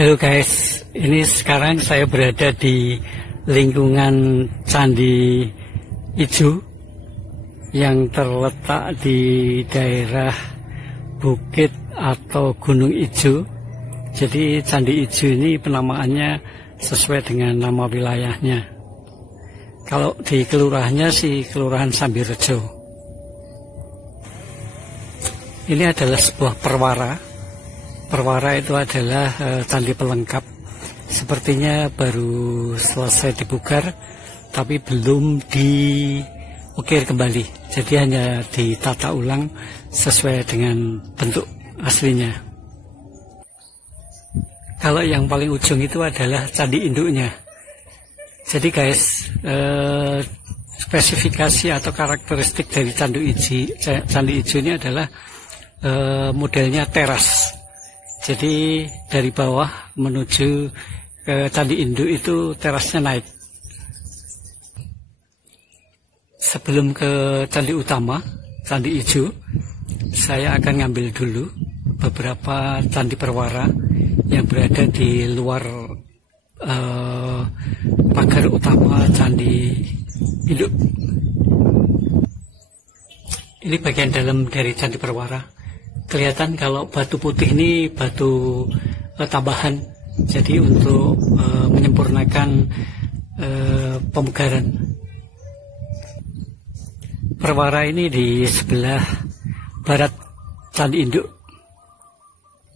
Halo guys, ini sekarang saya berada di lingkungan Candi Ijo yang terletak di daerah Bukit atau Gunung Ijo. Jadi Candi Ijo ini penamaannya sesuai dengan nama wilayahnya. Kalau di kelurahannya sih Kelurahan Sambirejo. Ini adalah sebuah perwara. Perwara itu adalah candi pelengkap. Sepertinya baru selesai dibugar, tapi belum diukir kembali. Jadi hanya ditata ulang sesuai dengan bentuk aslinya. Kalau yang paling ujung itu adalah candi induknya. Jadi guys, spesifikasi atau karakteristik dari Candi Ijo ini adalah modelnya teras. Jadi dari bawah menuju ke Candi Induk itu terasnya naik. Sebelum ke candi utama, Candi Ijo, saya akan ngambil dulu beberapa candi perwara yang berada di luar pagar utama Candi Induk. Ini bagian dalam dari candi perwara. Kelihatan kalau batu putih ini batu tambahan, jadi untuk menyempurnakan pemugaran. Perwara ini di sebelah barat Candi Induk,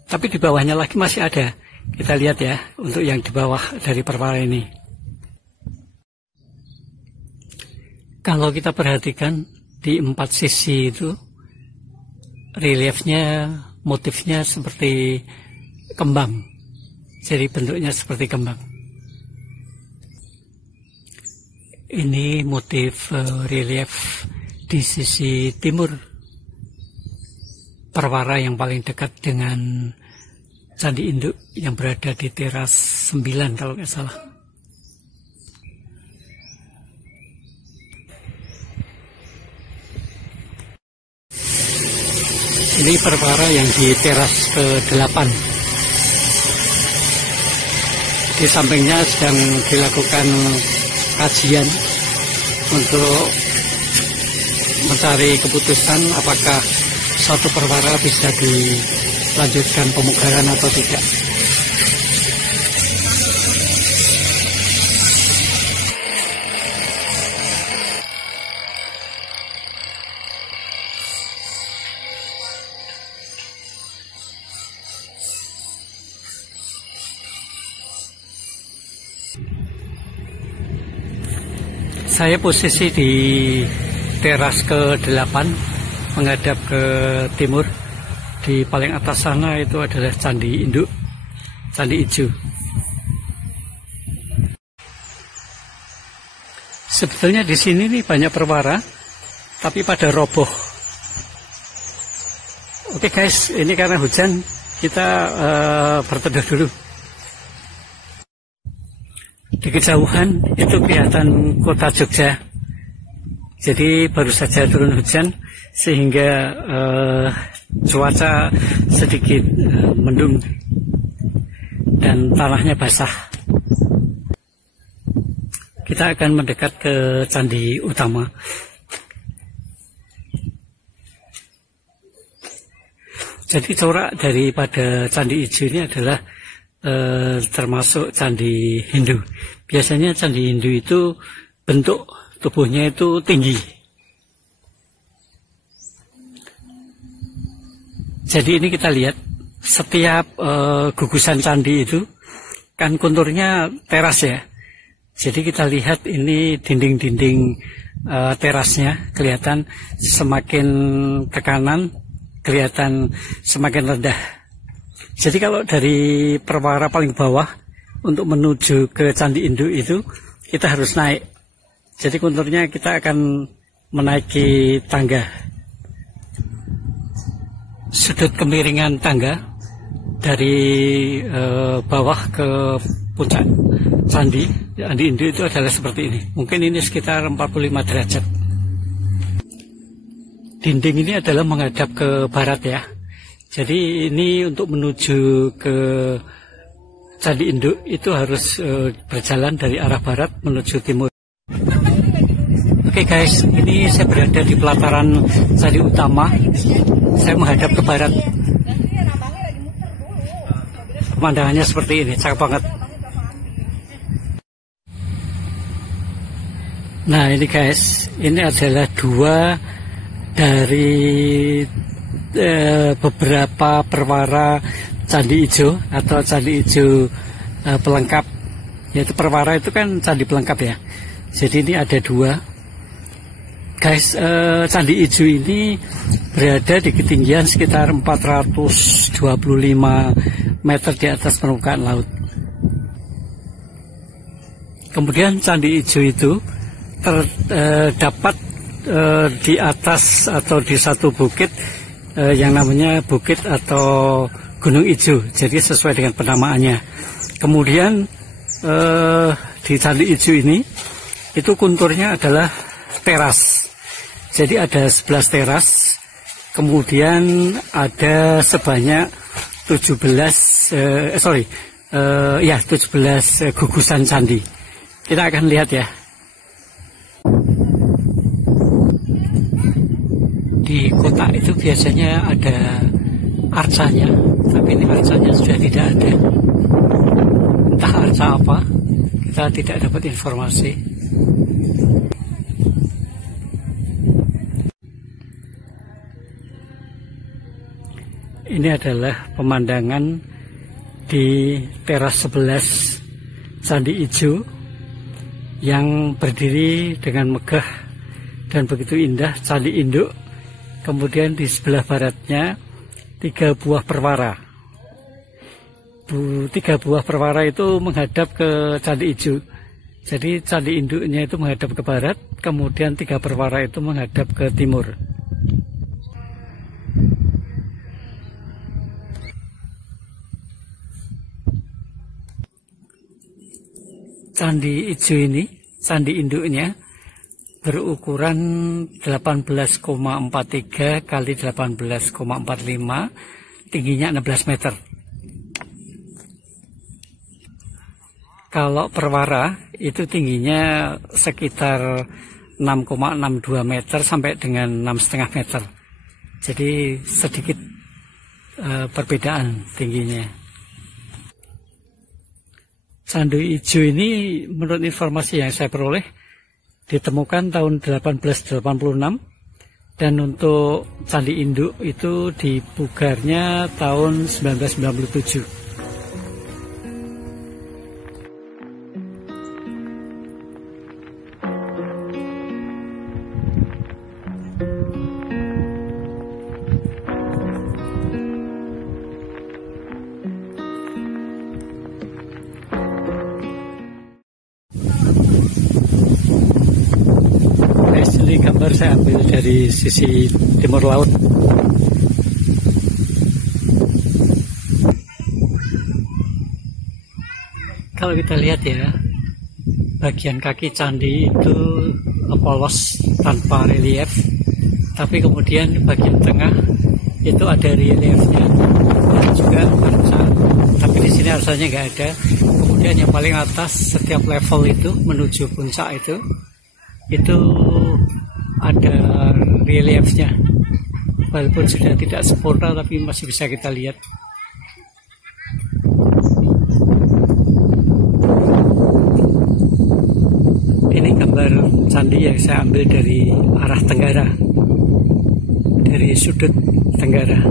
tapi di bawahnya lagi masih ada. Kita lihat ya untuk yang di bawah dari perwara ini. Kalau kita perhatikan di empat sisi itu, reliefnya, motifnya seperti kembang. Jadi bentuknya seperti kembang. Ini motif relief di sisi timur perwara yang paling dekat dengan Candi Induk yang berada di teras 9 kalau nggak salah. Ini perwara yang di teras ke-8. Di sampingnya sedang dilakukan kajian untuk mencari keputusan apakah suatu perwara bisa dilanjutkan pemugaran atau tidak. Saya posisi di teras ke-8 menghadap ke timur. Di paling atas sana itu adalah Candi Induk, Candi Ijo. Sebetulnya di sini nih banyak perwara, tapi pada roboh. Oke guys, ini karena hujan, kita berteduh dulu. Di kejauhan itu kelihatan kota Jogja. Jadi baru saja turun hujan sehingga cuaca sedikit mendung dan tanahnya basah. Kita akan mendekat ke candi utama. Jadi corak daripada Candi Ijo ini adalah termasuk candi Hindu. Biasanya candi Hindu itu bentuk tubuhnya itu tinggi. Jadi ini kita lihat setiap gugusan candi itu kan konturnya teras ya. Jadi kita lihat ini dinding-dinding terasnya kelihatan semakin ke kanan kelihatan semakin rendah. Jadi kalau dari perwara paling bawah untuk menuju ke Candi Induk itu kita harus naik. Jadi konturnya kita akan menaiki tangga. Sudut kemiringan tangga dari bawah ke puncak Candi Induk itu adalah seperti ini. Mungkin ini sekitar 45 derajat. Dinding ini adalah menghadap ke barat ya. Jadi ini untuk menuju ke Candi Induk itu harus berjalan dari arah barat menuju timur. Oke guys, ini saya berada di pelataran Candi Utama. Saya menghadap ke barat. Pemandangannya seperti ini, cakep banget. Nah ini guys, ini adalah dua dari beberapa perwara Candi Ijo atau Candi Ijo pelengkap. Yaitu perwara itu kan candi pelengkap ya. Jadi ini ada dua. Guys, Candi Ijo ini berada di ketinggian sekitar 425 meter di atas permukaan laut. Kemudian Candi Ijo itu terdapat di atas atau di satu bukit yang namanya bukit atau Gunung Ijo. Jadi sesuai dengan penamaannya. Kemudian di Candi Ijo ini itu konturnya adalah teras. Jadi ada 11 teras. Kemudian ada sebanyak 17 gugusan candi. Kita akan lihat ya. Di kota itu biasanya ada arcanya, tapi ini arcanya sudah tidak ada. Entah arca apa, kita tidak dapat informasi. Ini adalah pemandangan di teras 11 Candi Ijo yang berdiri dengan megah dan begitu indah Candi Induk. Kemudian di sebelah baratnya 3 buah perwara. 3 buah perwara itu menghadap ke Candi Ijo. Jadi Candi Induknya itu menghadap ke barat, kemudian 3 perwara itu menghadap ke timur. Candi Ijo ini, Candi Induknya berukuran 18,43 kali 18,45, tingginya 16 meter. Kalau perwara itu tingginya sekitar 6,62 meter sampai dengan 6,5 meter. Jadi sedikit perbedaan tingginya. Candi Ijo ini menurut informasi yang saya peroleh ditemukan tahun 1886 dan untuk Candi Induk itu dipugarnya tahun 1997. Ini gambar saya ambil dari sisi timur laut. Kalau kita lihat ya, bagian kaki candi itu polos tanpa relief, tapi kemudian bagian tengah itu ada reliefnya dan juga arca. Tapi di sini arsanya nggak ada. Kemudian yang paling atas setiap level itu menuju puncak itu ada reliefnya, walaupun sudah tidak sempurna tapi masih bisa kita lihat. Ini gambar candi yang saya ambil dari arah tenggara, dari sudut tenggara.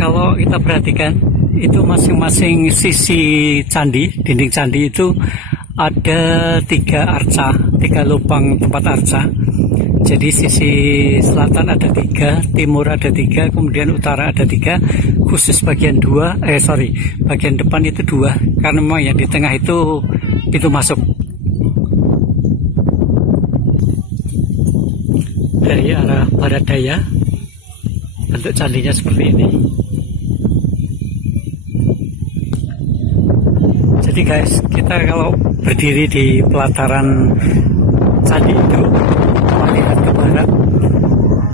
Kalau kita perhatikan itu masing-masing sisi candi, dinding candi itu ada 3 arca, 3 lubang tempat arca. Jadi sisi selatan ada 3, timur ada 3, kemudian utara ada 3. Khusus bagian bagian depan itu 2, karena memang yang di tengah itu pintu masuk. Dari arah barat daya, bentuk candinya seperti ini. Jadi guys, kita kalau berdiri di pelataran candi itu, melihat ke barat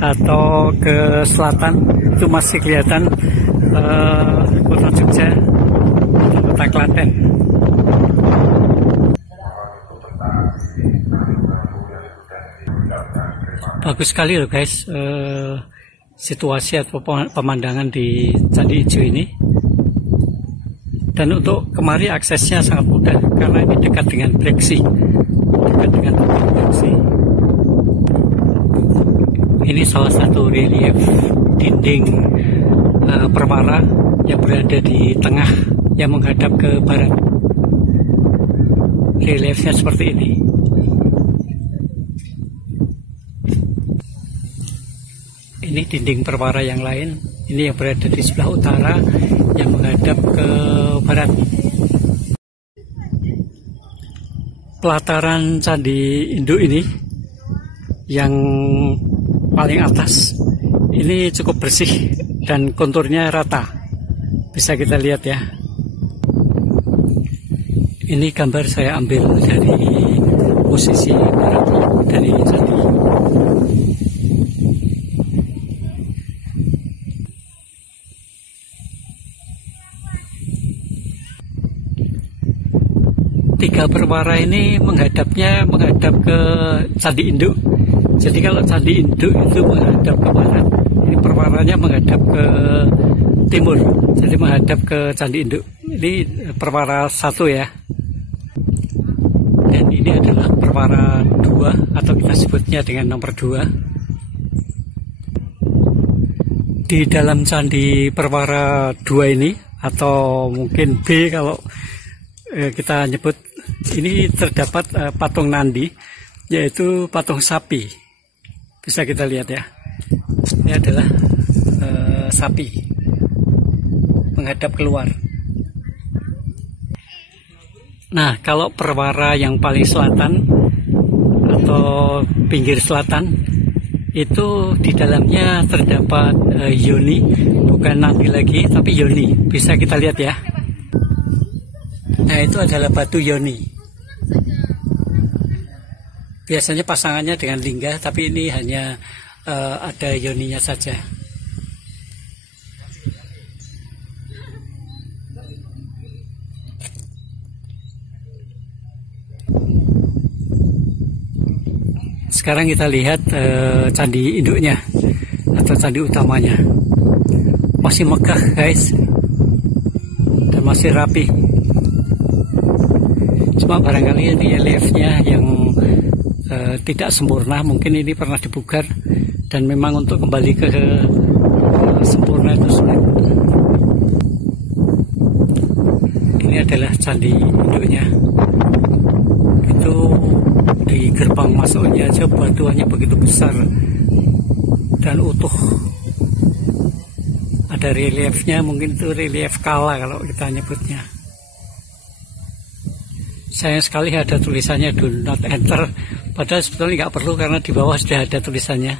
atau ke selatan, itu masih kelihatan kota Jogja atau kota Klaten. Bagus sekali loh guys, situasi atau pemandangan di Candi Ijo ini. Dan untuk kemari aksesnya sangat mudah karena ini dekat dengan Breksi, dekat dengan Breksi. Ini salah satu relief dinding perwara yang berada di tengah yang menghadap ke barat. Reliefnya seperti ini. Ini dinding perwara yang lain. Ini yang berada di sebelah utara yang menghadap ke barat. Pelataran Candi Induk ini yang paling atas ini cukup bersih dan konturnya rata. Bisa kita lihat ya. Ini gambar saya ambil dari posisi barat dari candi. Tiga perwara ini menghadap ke Candi Induk. Jadi kalau Candi Induk itu menghadap ke barat, ini perwaranya menghadap ke timur. Jadi menghadap ke Candi Induk. Ini perwara 1 ya. Dan ini adalah perwara 2 atau kita sebutnya dengan nomor 2. Di dalam Candi Perwara 2 ini, atau mungkin B kalau kita nyebut, ini terdapat patung Nandi, yaitu patung sapi. Bisa kita lihat ya, ini adalah sapi menghadap keluar. Nah, kalau perwara yang paling selatan atau pinggir selatan itu di dalamnya terdapat yoni, bukan Nandi lagi tapi yoni. Bisa kita lihat ya. Nah, itu adalah batu yoni. Biasanya pasangannya dengan lingga, tapi ini hanya ada yoninya saja. Sekarang kita lihat candi induknya atau candi utamanya. Masih megah guys, dan masih rapi. Cuma barangkali ini reliefnya yang tidak sempurna, mungkin ini pernah dipugar dan memang untuk kembali ke sempurna itu sulit. Ini adalah candi induknya. Itu di gerbang masuknya aja batuannya begitu besar dan utuh. Ada reliefnya, mungkin itu relief kala kalau kita nyebutnya. Sayang sekali ada tulisannya do not enter, padahal sebetulnya nggak perlu karena di bawah sudah ada tulisannya.